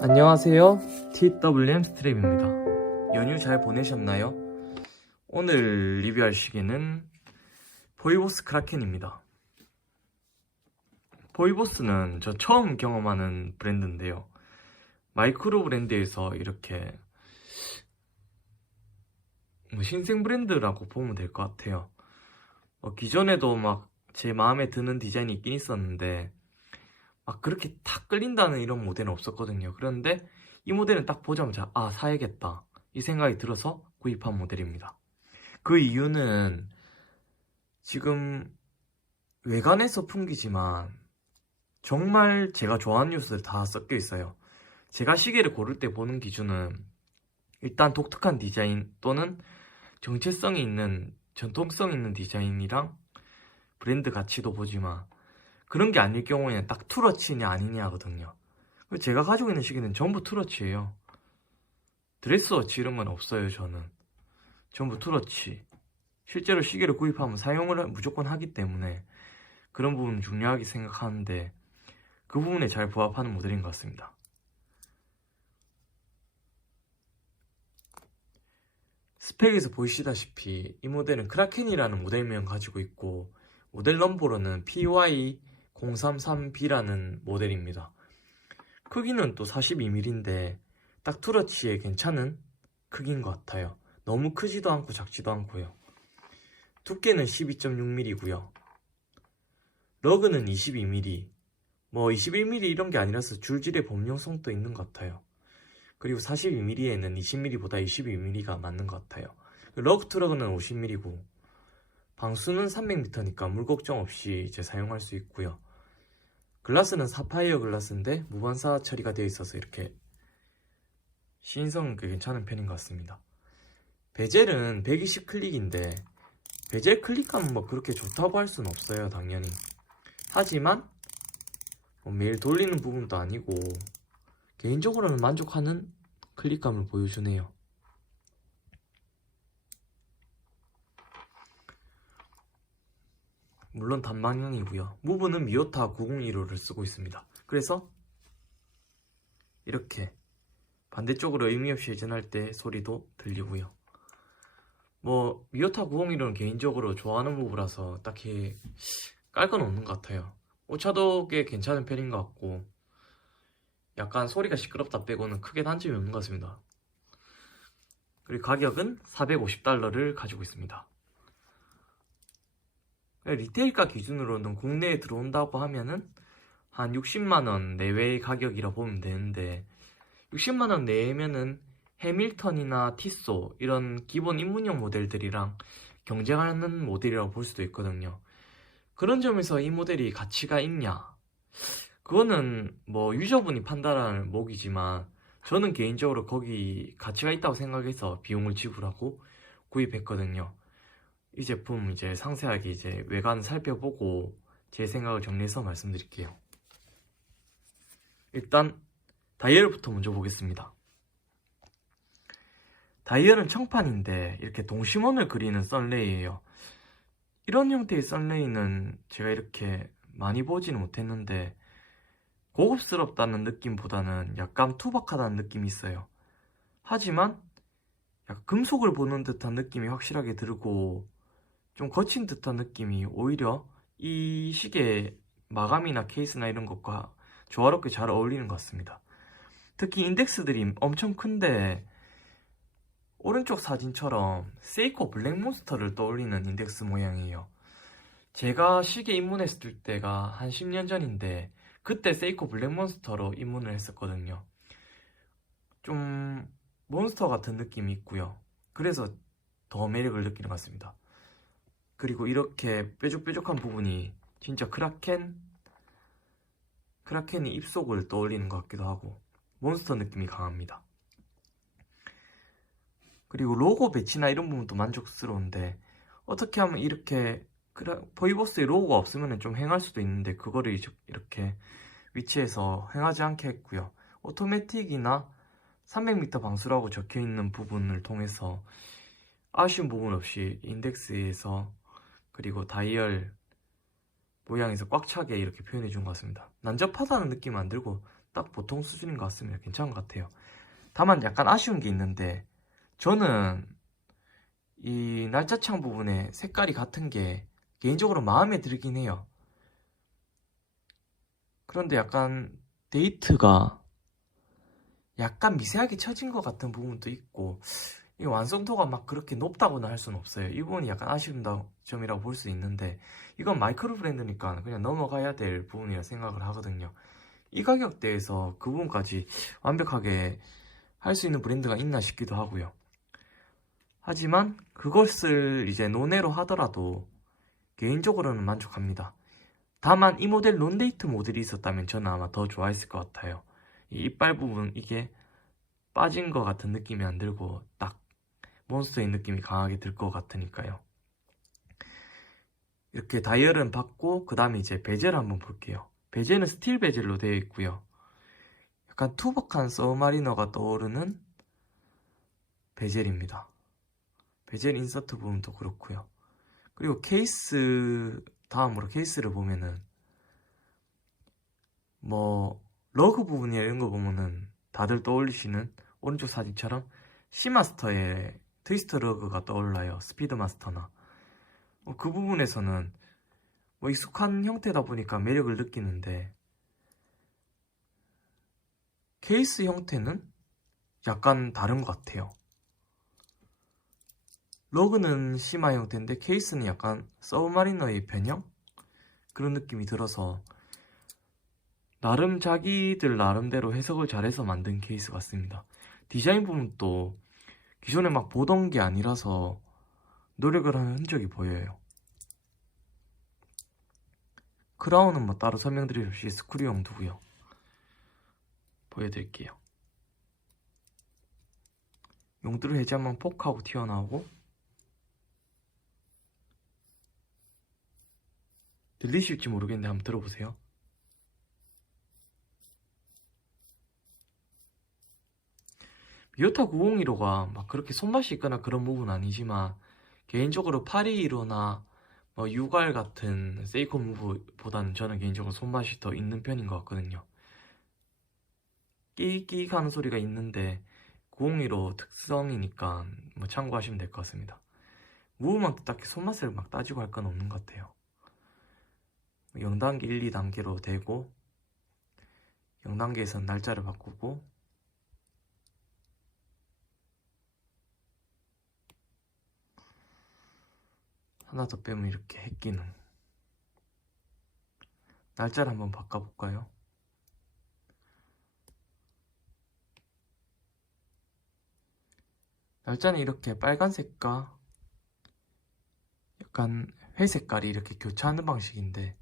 안녕하세요. TWM 스트랩입니다. 연휴 잘 보내셨나요? 오늘 리뷰할 시계는 보이보스 크라켄입니다. 보이보스는 저 처음 경험하는 브랜드인데요. 마이크로 브랜드에서 이렇게 신생 브랜드라고 보면 될 것 같아요. 기존에도 막 제 마음에 드는 디자인이 있긴 있었는데 막 그렇게 탁 끌린다는 이런 모델은 없었거든요. 그런데 이 모델은 딱 보자마자 사야겠다 이 생각이 들어서 구입한 모델입니다. 그 이유는 지금 외관에서 풍기지만 정말 제가 좋아하는 요소들 다 섞여 있어요. 제가 시계를 고를 때 보는 기준은 일단 독특한 디자인 또는 정체성이 있는 전통성 있는 디자인이랑 브랜드 가치도 보지만 그런 게 아닐 경우에는 딱 투러치냐 아니냐 하거든요. 제가 가지고 있는 시계는 전부 투러치예요. 드레스워치 이런 건 없어요. 저는 전부 투러치. 실제로 시계를 구입하면 사용을 무조건 하기 때문에 그런 부분 중요하게 생각하는데 그 부분에 잘 부합하는 모델인 것 같습니다. 스펙에서 보이시다시피 이 모델은 크라켄이라는 모델명을 가지고 있고 모델 넘버로는 PY033B라는 모델입니다. 크기는 또 42mm인데 딱 투러치에 괜찮은 크기인 것 같아요. 너무 크지도 않고 작지도 않고요. 두께는 12.6mm고요. 러그는 22mm, 21mm 이런 게 아니라서 줄질의 범용성도 있는 것 같아요. 그리고 42mm에는 20mm보다 22mm가 맞는 것 같아요. 러그 트러그는 50mm고 방수는 300m니까 물 걱정 없이 이제 사용할 수 있고요. 글라스는 사파이어 글라스인데 무반사 처리가 되어 있어서 이렇게 시인성은 꽤 괜찮은 편인 것 같습니다. 베젤은 120 클릭인데 베젤 클릭감은 그렇게 좋다고 할 수는 없어요, 당연히. 하지만 매일 돌리는 부분도 아니고 개인적으로는 만족하는 클릭감을 보여주네요. 물론 단방향이고요. 무브는 미오타 901호를 쓰고 있습니다. 그래서 이렇게 반대쪽으로 의미 없이 회전할 때 소리도 들리고요. 미오타 901호는 개인적으로 좋아하는 무브라서 딱히 깔 건 없는 것 같아요. 오차도 꽤 괜찮은 편인 것 같고 약간 소리가 시끄럽다 빼고는 크게 단점이 없는 것 같습니다. 그리고 가격은 $450를 가지고 있습니다. 리테일가 기준으로는 국내에 들어온다고 하면은 한 60만원 내외의 가격이라 보면 되는데 60만원 내외면은 해밀턴이나 티소 이런 기본 입문용 모델들이랑 경쟁하는 모델이라고 볼 수도 있거든요. 그런 점에서 이 모델이 가치가 있냐? 그거는 유저분이 판단할 몫이지만 저는 개인적으로 거기 가치가 있다고 생각해서 비용을 지불하고 구입했거든요. 이 제품 이제 상세하게 이제 외관 살펴보고 제 생각을 정리해서 말씀드릴게요. 일단 다이얼부터 먼저 보겠습니다. 다이얼은 청판인데 이렇게 동심원을 그리는 썬레이예요. 이런 형태의 썬레이는 제가 이렇게 많이 보지는 못했는데 고급스럽다는 느낌보다는 약간 투박하다는 느낌이 있어요. 하지만 약간 금속을 보는 듯한 느낌이 확실하게 들고 좀 거친 듯한 느낌이 오히려 이 시계 마감이나 케이스나 이런 것과 조화롭게 잘 어울리는 것 같습니다. 특히 인덱스들이 엄청 큰데 오른쪽 사진처럼 세이코 블랙몬스터를 떠올리는 인덱스 모양이에요. 제가 시계 입문했을 때가 한 10년 전인데 그때 세이코 블랙몬스터로 입문을 했었거든요. 좀 몬스터 같은 느낌이 있고요. 그래서 더 매력을 느끼는 것 같습니다. 그리고 이렇게 뾰족뾰족한 부분이 진짜 크라켄이 입속을 떠올리는 것 같기도 하고 몬스터 느낌이 강합니다. 그리고 로고 배치나 이런 부분도 만족스러운데 어떻게 하면 이렇게 보이보스의 로고가 없으면 좀 횡할 수도 있는데 그거를 이렇게 위치해서 횡하지 않게 했고요. 오토매틱이나 300m 방수라고 적혀있는 부분을 통해서 아쉬운 부분 없이 인덱스에서 그리고 다이얼 모양에서 꽉 차게 이렇게 표현해 준 것 같습니다. 난잡하다는 느낌은 안 들고 딱 보통 수준인 것 같습니다. 괜찮은 것 같아요. 다만 약간 아쉬운 게 있는데 저는 이 날짜창 부분에 색깔이 같은 게 개인적으로 마음에 들긴 해요. 그런데 약간 데이트가 약간 미세하게 처진 것 같은 부분도 있고 이 완성도가 막 그렇게 높다고는 할 수는 없어요. 이 부분이 약간 아쉬운 점이라고 볼 수 있는데 이건 마이크로 브랜드니까 그냥 넘어가야 될 부분이라 생각을 하거든요. 이 가격대에서 그 부분까지 완벽하게 할 수 있는 브랜드가 있나 싶기도 하고요. 하지만 그것을 이제 논외로 하더라도 개인적으로는 만족합니다. 다만 이 모델 론데이트 모델이 있었다면 저는 아마 더 좋아했을 것 같아요. 이 이빨 부분 이게 빠진 것 같은 느낌이 안 들고 딱 몬스터의 느낌이 강하게 들 것 같으니까요. 이렇게 다이얼은 받고 그 다음에 이제 베젤 한번 볼게요. 베젤은 스틸 베젤로 되어 있고요. 약간 투박한 서브마리너가 떠오르는 베젤입니다. 베젤 인서트 부분도 그렇고요. 그리고 케이스 다음으로 케이스를 보면은 뭐 러그 부분이나 이런 거 보면은 다들 떠올리시는 오른쪽 사진처럼 시마스터의 트위스터 러그가 떠올라요. 스피드마스터나 그 부분에서는 뭐 익숙한 형태다 보니까 매력을 느끼는데 케이스 형태는 약간 다른 것 같아요. 러그는 시마 형태인데 케이스는 약간 서브마리너의 변형? 그런 느낌이 들어서 나름 자기들 나름대로 해석을 잘해서 만든 케이스 같습니다. 디자인 부분도 기존에 막 보던 게 아니라서 노력을 하는 흔적이 보여요. 크라운은 뭐 따로 설명드릴 없이 스크류용 두고요. 보여드릴게요. 용두를 해제하면 폭하고 튀어나오고 들리실지 모르겠는데 한번 들어보세요. 미오타 901호가 막 그렇게 손맛이 있거나 그런 부분은 아니지만 개인적으로 821호나 뭐 유갈 같은 세이코 무브보다는 저는 개인적으로 손맛이 더 있는 편인 것 같거든요. 끼익 하는 소리가 있는데 901호 특성이니까 뭐 참고하시면 될 것 같습니다. 무브만큼 딱히 손맛을 막 따지고 할 건 없는 것 같아요. 0단계, 1, 2단계로 되고 0단계에서는 날짜를 바꾸고 하나 더 빼면 이렇게 핵기능 날짜를 한번 바꿔볼까요? 날짜는 이렇게 빨간색과 약간 회색깔이 이렇게 교차하는 방식인데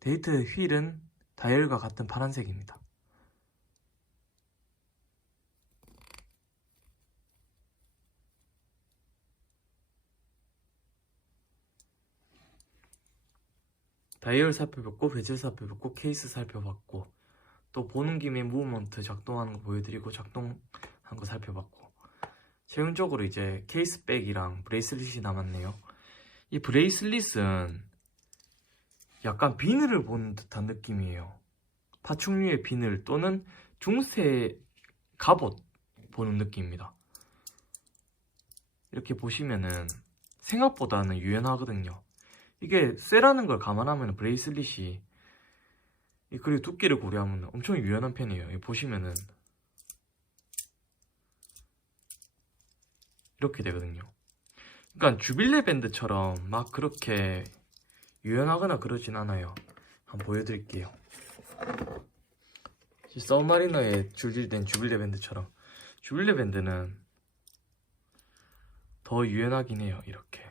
데이트 휠은 다이얼과 같은 파란색입니다. 다이얼 살펴봤고 베젤 살펴봤고 케이스 살펴봤고 또 보는 김에 무브먼트 작동하는 거 보여드리고 작동한 거 살펴봤고 최종적으로 이제 케이스백이랑 브레이슬릿이 남았네요. 이 브레이슬릿은 약간 비늘을 보는 듯한 느낌이에요. 파충류의 비늘 또는 중세 갑옷 보는 느낌입니다. 이렇게 보시면은 생각보다는 유연하거든요. 이게 쇠라는 걸 감안하면 브레이슬릿이 그리고 두께를 고려하면 엄청 유연한 편이에요. 보시면은 이렇게 되거든요. 그러니까 주빌레 밴드처럼 막 그렇게 유연하거나 그러진 않아요. 한번 보여드릴게요. 서브마리너에 줄질된 주빌레 밴드처럼 주빌레 밴드는 더 유연하긴 해요. 이렇게.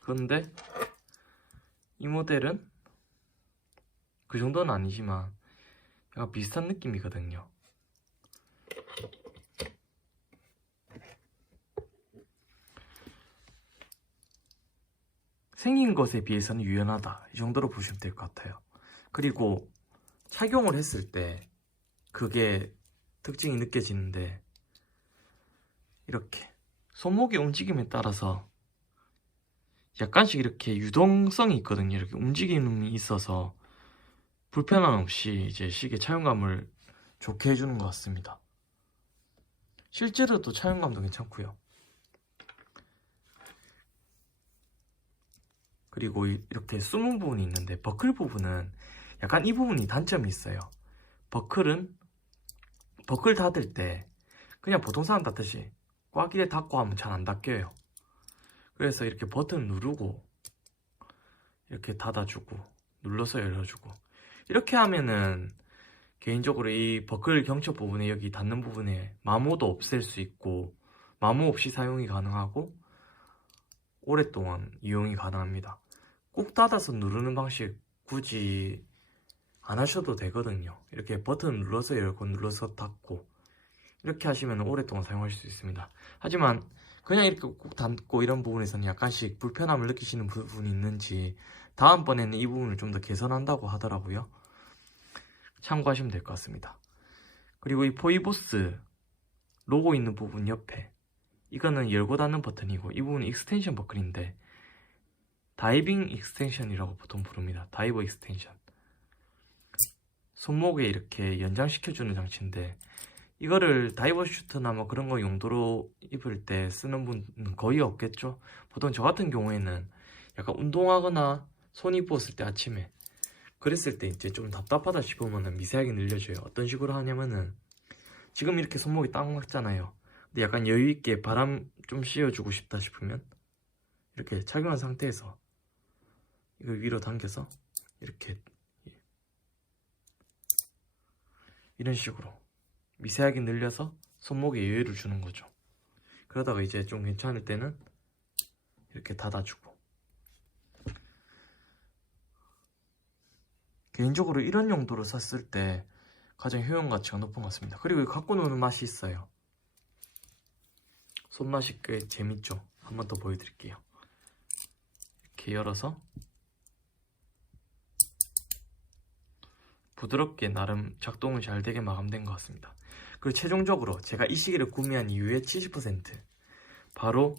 그런데 이 모델은 그 정도는 아니지만 약간 비슷한 느낌이거든요. 생긴 것에 비해서는 유연하다 이 정도로 보시면 될 것 같아요. 그리고 착용을 했을 때 그게 특징이 느껴지는데 이렇게 손목의 움직임에 따라서 약간씩 이렇게 유동성이 있거든요. 이렇게 움직임이 있어서 불편함 없이 이제 시계 착용감을 좋게 해주는 것 같습니다. 실제로도 착용감도 괜찮고요. 그리고 이렇게 숨은 부분이 있는데 버클 부분은 약간 이 부분이 단점이 있어요. 버클 닫을 때 그냥 보통 사람 닫듯이 꽉 닫고 하면 잘 안 닫혀요. 그래서 이렇게 버튼 누르고 이렇게 닫아주고 눌러서 열어주고 이렇게 하면은 개인적으로 이 버클 경첩 부분에 여기 닿는 부분에 마모도 없앨 수 있고 마모 없이 사용이 가능하고 오랫동안 이용이 가능합니다. 꼭 닫아서 누르는 방식 굳이 안 하셔도 되거든요. 이렇게 버튼 눌러서 열고 눌러서 닫고 이렇게 하시면 오랫동안 사용할 수 있습니다. 하지만 그냥 이렇게 꼭 닫고 이런 부분에서는 약간씩 불편함을 느끼시는 부분이 있는지 다음번에는 이 부분을 좀 더 개선한다고 하더라고요. 참고하시면 될 것 같습니다. 그리고 이 포이보스 로고 있는 부분 옆에 이거는 열고 닫는 버튼이고 이 부분은 익스텐션 버클인데 다이빙 익스텐션이라고 보통 부릅니다. 다이버 익스텐션. 손목에 이렇게 연장시켜주는 장치인데 이거를 다이버 슈트나 뭐 그런 거 용도로 입을 때 쓰는 분은 거의 없겠죠. 보통 저 같은 경우에는 약간 운동하거나 손 입었을 때 아침에 그랬을 때 이제 좀 답답하다 싶으면 미세하게 늘려줘요. 어떤 식으로 하냐면은 지금 이렇게 손목이 딱 맞잖아요. 근데 약간 여유있게 바람 좀 씌워주고 싶다 싶으면 이렇게 착용한 상태에서 이걸 위로 당겨서 이렇게 이런 식으로 미세하게 늘려서 손목에 여유를 주는 거죠. 그러다가 이제 좀 괜찮을 때는 이렇게 닫아주고 개인적으로 이런 용도로 샀을 때 가장 효용 가치가 높은 것 같습니다. 그리고 갖고 노는 맛이 있어요. 손맛이 꽤 재밌죠. 한 번 더 보여드릴게요. 이렇게 열어서 부드럽게 나름 작동을 잘 되게 마감된 것 같습니다. 그리고 최종적으로 제가 이 시계를 구매한 이유의 70% 바로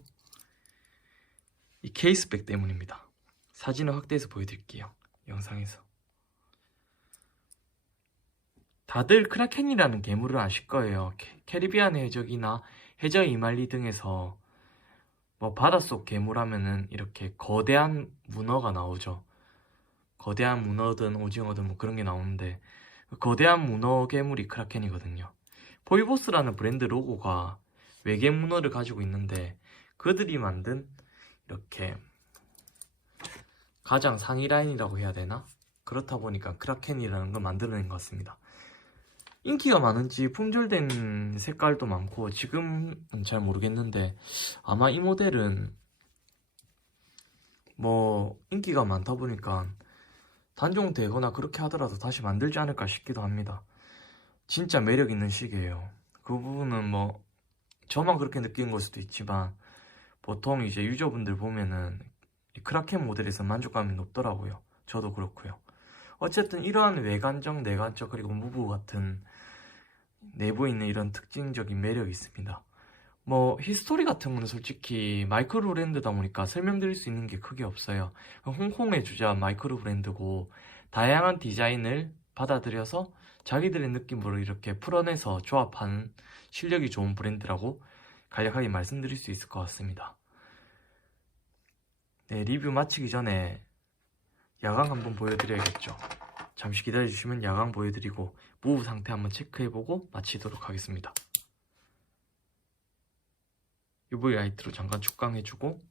이 케이스백 때문입니다. 사진을 확대해서 보여드릴게요. 영상에서. 다들 크라켄이라는 괴물을 아실 거예요. 캐리비안 해적이나 해저 이말리 등에서 뭐 바닷속 괴물하면은 이렇게 거대한 문어가 나오죠. 거대한 문어든 오징어든 뭐 그런 게 나오는데 거대한 문어 괴물이 크라켄이거든요. 포이보스라는 브랜드 로고가 외계 문어를 가지고 있는데 그들이 만든 이렇게 가장 상위 라인이라고 해야 되나? 그렇다 보니까 크라켄이라는 걸 만들어낸 것 같습니다. 인기가 많은지 품절된 색깔도 많고 지금은 잘 모르겠는데 아마 이 모델은 뭐 인기가 많다 보니까 단종되거나 그렇게 하더라도 다시 만들지 않을까 싶기도 합니다. 진짜 매력 있는 시계예요. 그 부분은 뭐 저만 그렇게 느끼는 걸 수도 있지만 보통 이제 유저분들 보면은 이 크라켄 모델에서 만족감이 높더라고요. 저도 그렇고요. 어쨌든 이러한 외관적, 내관적 그리고 무브 같은 내부에 있는 이런 특징적인 매력이 있습니다. 뭐 히스토리 같은 거는 솔직히 마이크로 브랜드다 보니까 설명드릴 수 있는 게 크게 없어요. 홍콩의 주자 마이크로 브랜드고 다양한 디자인을 받아들여서 자기들의 느낌으로 이렇게 풀어내서 조합한 실력이 좋은 브랜드라고 간략하게 말씀드릴 수 있을 것 같습니다. 네, 리뷰 마치기 전에 야광 한번 보여드려야겠죠. 잠시 기다려주시면 야광 보여드리고 무브 상태 한번 체크해보고 마치도록 하겠습니다. UV 라이트로 잠깐 축광해주고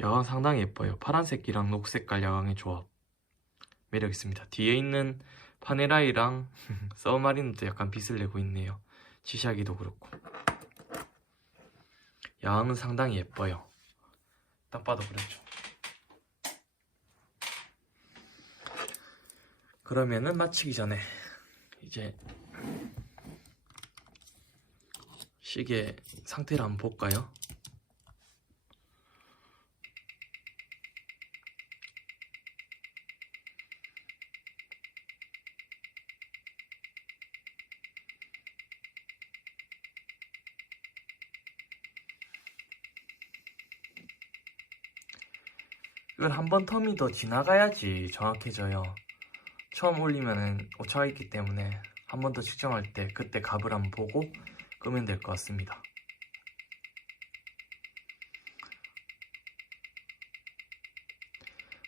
야광 상당히 예뻐요. 파란색이랑 녹색깔 야광의 조합 매력 있습니다. 뒤에 있는 파네라이랑 서마린도 약간 빛을 내고 있네요. 지샤기도 그렇고 야광은 상당히 예뻐요. 딱 봐도 그렇죠. 그러면은 마치기 전에 이제 시계 상태를 한번 볼까요? 이걸 한 번 텀이 더 지나가야지 정확해져요. 처음 올리면은 오차가 있기 때문에 한 번 더 측정할 때 그때 값을 한번 보고 끄면 될 것 같습니다.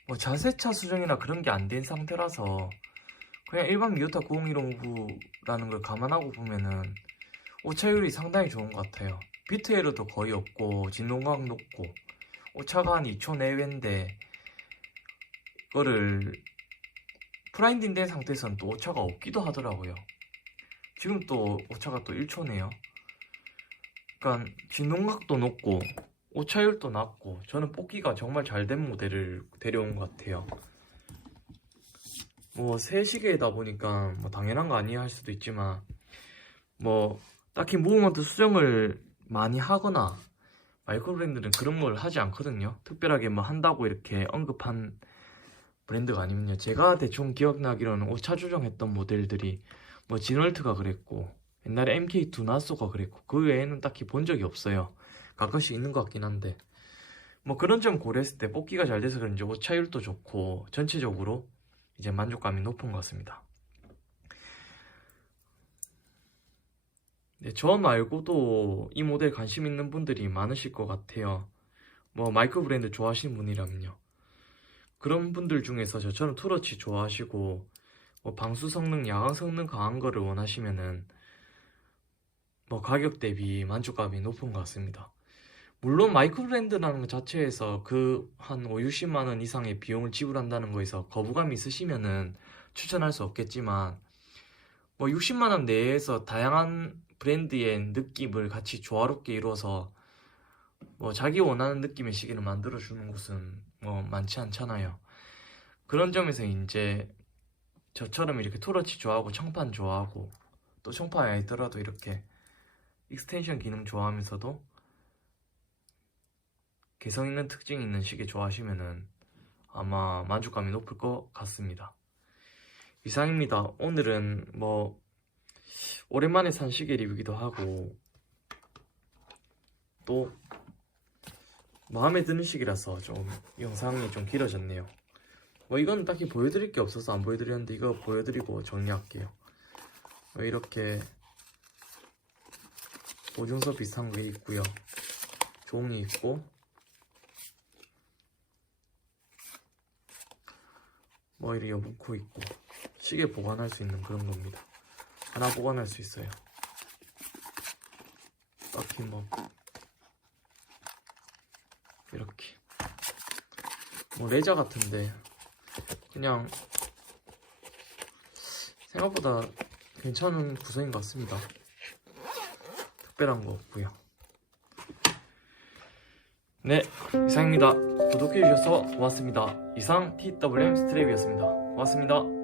뭐 자세차 수정이나 그런 게 안 된 상태라서 그냥 일반 미오타 90159라는 걸 감안하고 보면은 오차율이 상당히 좋은 것 같아요. 비트 에러도 거의 없고 진동각 높고 오차가 한 2초 내외인데 이거를 프라인딩 된 상태에서는 또 오차가 없기도 하더라고요. 지금 또 오차가 또 1초네요. 그러니까 진동각도 높고 오차율도 낮고 저는 뽑기가 정말 잘 된 모델을 데려온 것 같아요. 뭐 새 시계이다 보니까 뭐 당연한 거 아니야 할 수도 있지만 뭐 딱히 무브먼트 수정을 많이 하거나 마이크로 브랜드는 그런 걸 하지 않거든요. 특별하게 뭐 한다고 이렇게 언급한 브랜드가 아니면요. 제가 대충 기억나기로는 오차 조정했던 모델들이 뭐 지널트가 그랬고 옛날에 MK2 나소가 그랬고 그 외에는 딱히 본 적이 없어요. 가끔씩 있는 것 같긴 한데 뭐 그런 점 고려했을 때 뽑기가 잘 돼서 그런지 오차율도 좋고 전체적으로 이제 만족감이 높은 것 같습니다. 네, 저 말고도 이 모델 관심 있는 분들이 많으실 것 같아요. 뭐 마이크로 브랜드 좋아하시는 분이라면요. 그런 분들 중에서 저처럼 투러치 좋아하시고 뭐 방수 성능, 야광 성능 강한 거를 원하시면은 뭐 가격 대비 만족감이 높은 것 같습니다. 물론 마이크로 브랜드라는 것 자체에서 그 한 5, 60만 원 이상의 비용을 지불한다는 거에서 거부감이 있으시면은 추천할 수 없겠지만 뭐 60만 원 내에서 다양한 브랜드의 느낌을 같이 조화롭게 이루어서 뭐 자기 원하는 느낌의 시계를 만들어주는 곳은 뭐 많지 않잖아요. 그런 점에서 이제 저처럼 이렇게 토러치 좋아하고 청판 좋아하고 또 청판이 아니더라도 이렇게 익스텐션 기능 좋아하면서도 개성 있는 특징이 있는 시계 좋아하시면은 아마 만족감이 높을 것 같습니다. 이상입니다. 오늘은 뭐 오랜만에 산 시계 리뷰기도 하고 또 마음에 드는 시계라서 좀 영상이 좀 길어졌네요. 뭐 이건 딱히 보여드릴 게 없어서 안 보여드렸는데 이거 보여드리고 정리할게요. 뭐 이렇게 보증서 비슷한 게 있고요. 종이 있고 뭐 이리 여분코 있고 시계 보관할 수 있는 그런 겁니다. 하나 보관할 수 있어요. 딱히 뭐 이렇게 뭐 레자 같은데 그냥 생각보다 괜찮은 구성인 것 같습니다. 특별한 거 없고요. 네, 이상입니다. 구독해주셔서 고맙습니다. 이상 TWM 스트랩이었습니다. 고맙습니다.